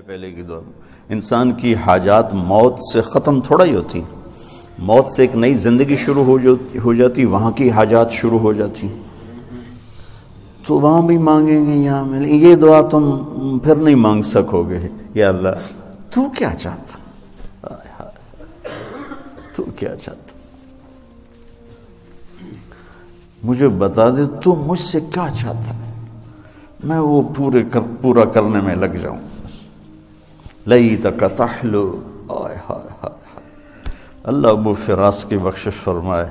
پہلے کی دعا انسان کی حاجات موت سے ختم تھوڑا ہی ہوتی، موت سے ایک نئی زندگی شروع ہو جاتی، وہاں کی حاجات شروع ہو جاتی، تو وہاں بھی مانگیں گے یہاں ملے. یہ دعا تم پھر نہیں مانگ سکو گے. یا اللہ تو کیا چاہتا، تو کیا چاہتا، مجھے بتا دے تو مجھ سے کیا چاہتا ہے، میں وہ پورا کرنے میں لگ جاؤں. لیتک تحلو. آئے ہائے ہائے، اللہ ابو فراس کی بخشش فرمائے،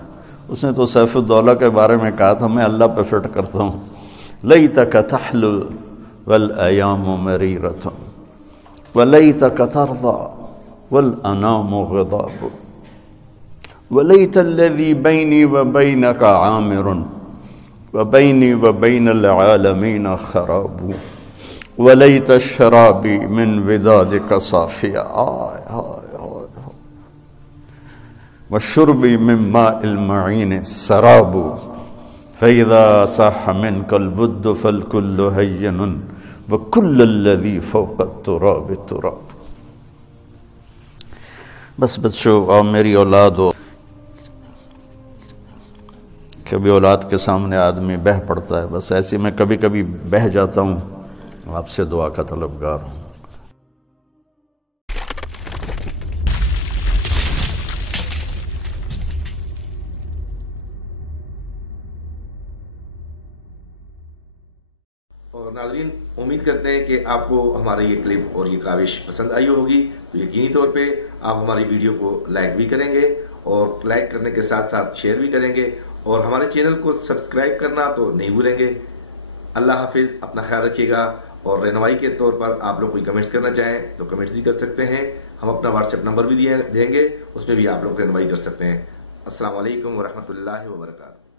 اس نے تو سیف الدولہ کے بارے میں کہا تھا میں اللہ پہ فٹ کرتا ہوں. لیتک تحلو والایام مریرۃ ولیتک ترضى والانام غضاب ولیت الذی بینی وبینک عامر وبینی وبین العالمین خراب ولیت الشرابی من ودادک صافیہ. آئے ہائے ہائے، والشربی من ماء المعین سراب فإذا صح منك الود فالكل هين وكل الذي فوق التراب تراب. بس بچوں اور میری اولاد ہو، کبھی اولاد کے سامنے آدمی بہہ پڑتا ہے، بس ایسے میں کبھی کبھی بہہ جاتا ہوں، آپ سے دعا کا طلبگار ہوں. اور ناظرین امید کرتے ہیں کہ آپ کو ہماری یہ کلپ اور یہ کاوش پسند آئی ہوگی، تو یقینی طور پہ آپ ہماری ویڈیو کو لائک بھی کریں گے، اور لائک کرنے کے ساتھ ساتھ شیئر بھی کریں گے، اور ہمارے چینل کو سبسکرائب کرنا تو نہیں بھولیں گے. اللہ حافظ، اپنا خیال رکھیے گا. اور رہنمائی کے طور پر آپ لوگ کوئی کمنٹس کرنا چاہیں تو کمنٹس بھی کر سکتے ہیں. ہم اپنا واٹس ایپ نمبر بھی دیں گے، اس میں بھی آپ لوگ رہنمائی کر سکتے ہیں. السلام علیکم ورحمۃ اللہ وبرکاتہ.